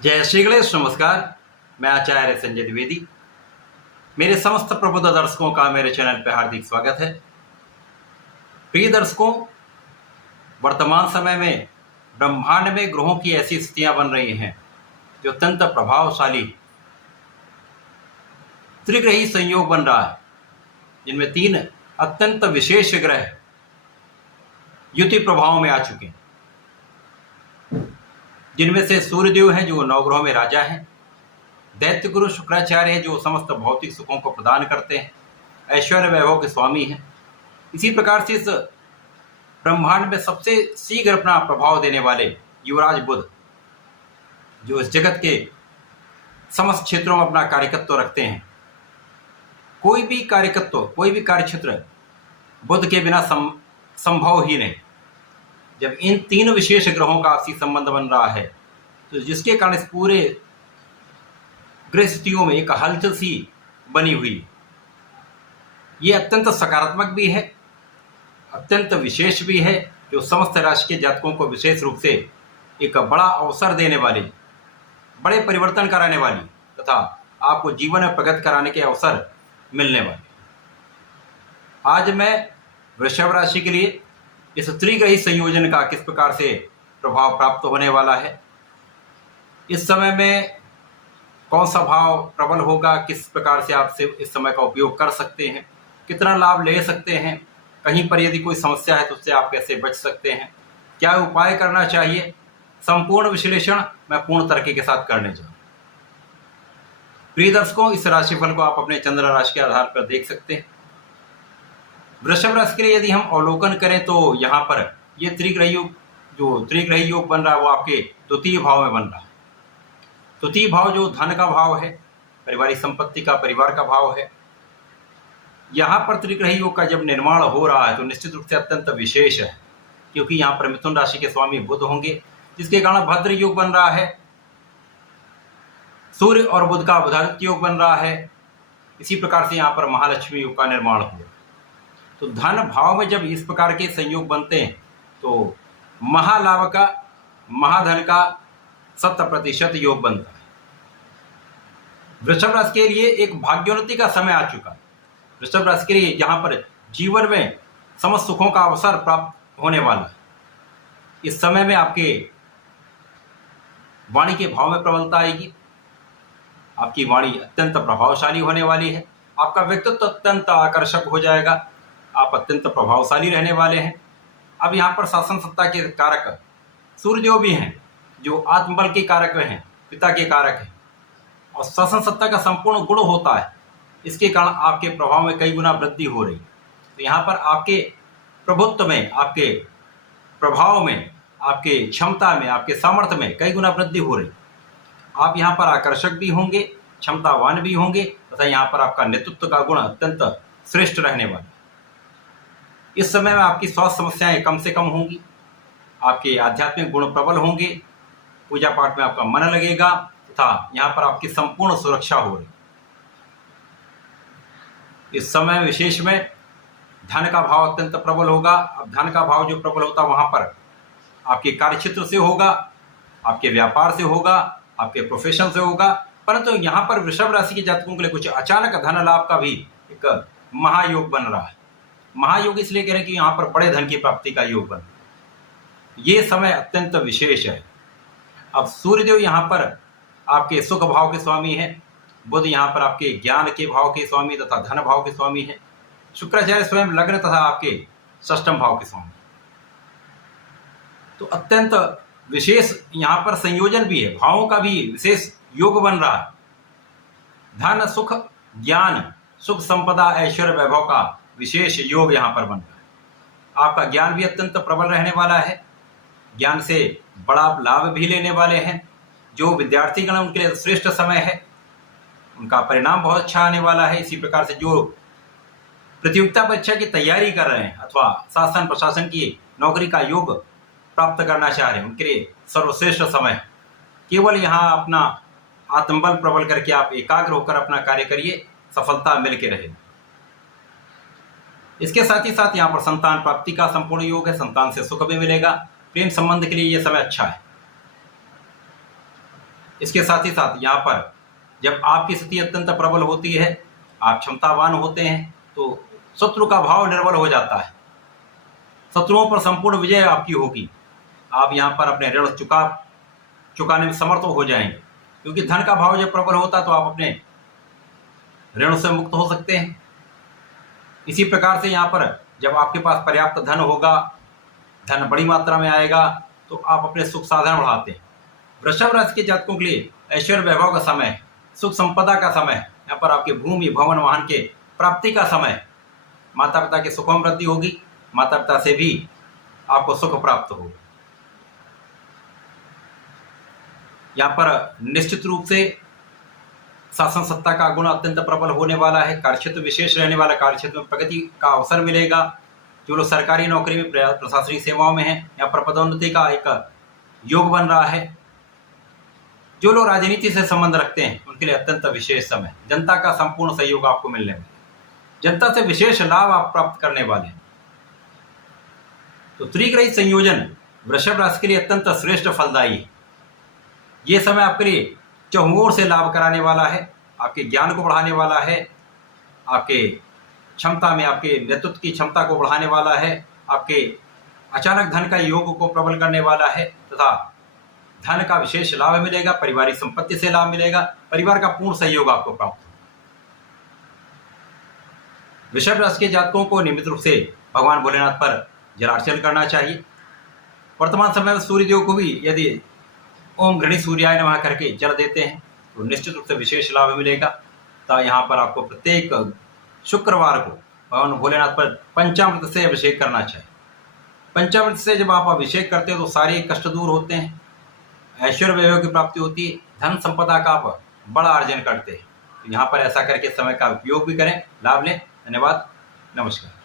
जय श्री गणेश। नमस्कार। मैं आचार्य संजय द्विवेदी। मेरे समस्त प्रबुद्ध दर्शकों का मेरे चैनल पर हार्दिक स्वागत है। प्रिय दर्शकों, वर्तमान समय में ब्रह्मांड में ग्रहों की ऐसी स्थितियां बन रही हैं जो अत्यंत प्रभावशाली त्रिग्रही संयोग बन रहा है, जिनमें 3 अत्यंत विशेष ग्रह युति प्रभाव में आ चुके हैं। जिनमें से सूर्यदेव हैं जो 9 ग्रहों में राजा हैं, दैत्य गुरु शुक्राचार्य हैं जो समस्त भौतिक सुखों को प्रदान करते हैं, ऐश्वर्य वैभव के स्वामी हैं। इसी प्रकार से इस ब्रह्मांड में सबसे शीघ्र अपना प्रभाव देने वाले युवराज बुध, जो इस जगत के समस्त क्षेत्रों में अपना कार्यकत्व रखते हैं। कोई भी कार्यकत्व, कोई भी कार्यक्षेत्र बुध के बिना संभव ही नहीं। जब इन 3 विशेष ग्रहों का आपसी संबंध बन रहा है, तो जिसके कारण इस पूरे ग्रह स्थितियों में एक हलचल सी बनी हुई, ये अत्यंत सकारात्मक भी है, अत्यंत विशेष भी है, जो समस्त राशि के जातकों को विशेष रूप से एक बड़ा अवसर देने वाली, बड़े परिवर्तन कराने वाली तथा आपको जीवन में प्रगति कराने के अवसर मिलने वाले। आज मैं वृषभ राशि के लिए इस त्रिग्रही संयोजन का किस प्रकार से प्रभाव प्राप्त होने वाला है, इस समय में कौन सा भाव प्रबल होगा, किस प्रकार से आप इस समय का उपयोग कर सकते हैं, कितना लाभ ले सकते हैं, कहीं पर यदि कोई समस्या है तो उससे आप कैसे बच सकते हैं, क्या उपाय करना चाहिए, संपूर्ण विश्लेषण मैं पूर्ण तरीके के साथ करने जा रहा हूं। प्रिय दर्शकों, इस राशिफल को आप अपने चंद्र राशि के आधार पर देख सकते हैं। वृषभ राशि के लिए यदि हम अवलोकन करें तो यहाँ पर ये त्रिग्रही योग बन रहा है, वो आपके द्वितीय भाव में बन रहा है। द्वितीय भाव जो धन का भाव है, पारिवारिक संपत्ति का, परिवार का भाव है। यहाँ पर त्रिग्रही योग का जब निर्माण हो रहा है तो निश्चित रूप से अत्यंत विशेष है, क्योंकि यहाँ पर मिथुन राशि के स्वामी बुध होंगे, जिसके कारण भद्र योग बन रहा है। सूर्य और बुध का बुधादित्य योग बन रहा है। इसी प्रकार से यहाँ पर महालक्ष्मी योग का निर्माण हुआ। तो धन भाव में जब इस प्रकार के संयोग बनते हैं तो महालाभ का, महाधन का 100% योग बनता है। वृषभ राशि के लिए एक भाग्योन्नति का समय आ चुका है। वृषभ राशि के लिए यहाँ पर जीवन में समस्त सुखों का अवसर प्राप्त होने वाला है। इस समय में आपके वाणी के भाव में प्रबलता आएगी, आपकी वाणी अत्यंत प्रभावशाली होने वाली है, आपका व्यक्तित्व अत्यंत आकर्षक हो जाएगा, आप अत्यंत प्रभावशाली रहने वाले हैं। अब यहाँ पर शासन सत्ता के कारक सूर्यदेव भी हैं, जो आत्मबल के कारक हैं, पिता के कारक हैं, और शासन सत्ता का संपूर्ण गुण होता है। इसके कारण आपके प्रभाव में कई गुना वृद्धि हो रही। तो यहाँ पर आपके प्रभुत्व में, आपके प्रभाव में, आपके क्षमता में, आपके सामर्थ्य में कई गुना वृद्धि हो रही। आप यहाँ पर आकर्षक भी होंगे, क्षमतावान भी होंगे तथा यहाँ पर आपका नेतृत्व का गुण अत्यंत श्रेष्ठ रहने वाला। इस समय में आपकी स्वास्थ्य समस्याएं कम से कम होंगी, आपके आध्यात्मिक गुण प्रबल होंगे, पूजा पाठ में आपका मन लगेगा तथा यहाँ पर आपकी संपूर्ण सुरक्षा हो रही। इस समय विशेष में धन का भाव अत्यंत प्रबल होगा। अब धन का भाव जो प्रबल होता है वहाँ पर आपके कार्यक्षेत्र से होगा, आपके व्यापार से होगा, आपके प्रोफेशन से होगा। परंतु यहाँ पर वृषभ राशि के जातकों के लिए कुछ अचानक धन लाभ का भी एक महायोग बन रहा है। महायोग इसलिए कह रहे हैं कि यहाँ पर बड़े धन की प्राप्ति का योग बन रहा है। ये समय अत्यंत विशेष है। अब सूर्यदेव यहाँ पर आपके सुख भाव के स्वामी हैं, बुध यहाँ पर आपके ज्ञान के भाव के स्वामी तथा धन भाव के स्वामी हैं, शुक्राचार्य स्वयं लग्न तथा आपके षष्ठम भाव के स्वामी। तो अत्यंत विशेष यहाँ पर संयोजन भी है, भावों का भी विशेष योग बन रहा है। धन, सुख, ज्ञान, सुख, संपदा, ऐश्वर्य, वैभव का विशेष योग यहाँ पर बन रहा है। आपका ज्ञान भी अत्यंत प्रबल रहने वाला है, ज्ञान से बड़ा लाभ भी लेने वाले हैं। जो विद्यार्थीगण उनके लिए श्रेष्ठ समय है, उनका परिणाम बहुत अच्छा आने वाला है। इसी प्रकार से जो प्रतियोगिता परीक्षा की तैयारी कर रहे हैं अथवा शासन प्रशासन की नौकरी का योग प्राप्त करना चाह रहे हैं, उनके लिए सर्वश्रेष्ठ समय है। केवल यहाँ अपना आत्मबल प्रबल करके आप एकाग्र होकर अपना कार्य करिए, सफलता मिल के रहे। इसके साथ ही साथ यहाँ पर संतान प्राप्ति का संपूर्ण योग है, संतान से सुख भी मिलेगा। प्रेम संबंध के लिए यह समय अच्छा है। इसके साथ ही साथ यहाँ पर जब आपकी स्थिति अत्यंत प्रबल होती है, आप क्षमतावान होते हैं, तो शत्रु का भाव निर्बल हो जाता है। शत्रुओं पर संपूर्ण विजय आपकी होगी। आप यहाँ पर अपने ऋण चुकाने में समर्थ हो जाएंगे, क्योंकि धन का भाव जब प्रबल होता है तो आप अपने ऋण से मुक्त हो सकते हैं। इसी प्रकार से यहाँ पर जब आपके पास पर्याप्त धन होगा, धन बड़ी मात्रा में आएगा, तो आप अपने सुख साधन बढ़ाते हैं। वृषभ राशि के जातकों के लिए ऐश्वर्य वैभव का समय है, सुख संपदा का समय है। यहाँ पर आपके भूमि भवन वाहन के प्राप्ति का समय है। माता पिता के सुखों में वृद्धि होगी, माता पिता से भी आपको सुख प्राप्त होगा। यहाँ पर निश्चित रूप से शासन सत्ता का गुण अत्यंत प्रबल होने वाला है। कार्यक्षेत्र विशेष रहने वाला, कार्यक्षेत्र में प्रगति का अवसर मिलेगा। जो लोग सरकारी नौकरी में, प्रशासनिक सेवाओं में हैं, यहाँ पर पदोन्नति का एक योग बन रहा है। जो लोग राजनीति से संबंध रखते हैं उनके लिए अत्यंत विशेष समय, जनता का संपूर्ण सहयोग आपको मिलने वाला है। जनता से विशेष लाभ आप प्राप्त करने वाले हैं। तो त्रिग्रही संयोजन वृषभ राशि के लिए अत्यंत श्रेष्ठ फलदायी है। ये समय आपके लिए चहुओं से लाभ कराने वाला है, आपके ज्ञान को बढ़ाने वाला है, आपके क्षमता में, आपके नेतृत्व की क्षमता को बढ़ाने वाला है, आपके अचानक धन का योग को प्रबल करने वाला है, तथा धन का विशेष लाभ मिलेगा। पारिवारिक संपत्ति से लाभ मिलेगा, परिवार का पूर्ण सहयोग आपको प्राप्त होगा। वृषभ राशि के जातकों को नियमित रूप से भगवान भोलेनाथ पर जलार्चन करना चाहिए। वर्तमान समय में सूर्यदेव को भी यदि ओम गृणी सूर्याय नमः करके जल देते हैं तो निश्चित रूप से विशेष लाभ मिलेगा। तो यहाँ पर आपको प्रत्येक शुक्रवार को भगवान भोलेनाथ पर पंचामृत से अभिषेक करना चाहिए। पंचामृत से जब आप अभिषेक करते हो तो सारे कष्ट दूर होते हैं, ऐश्वर्य वैभव की प्राप्ति होती है, धन संपदा का आप बड़ा अर्जन करते हैं। तो यहाँ पर ऐसा करके समय का उपयोग भी करें, लाभ लें। धन्यवाद, नमस्कार।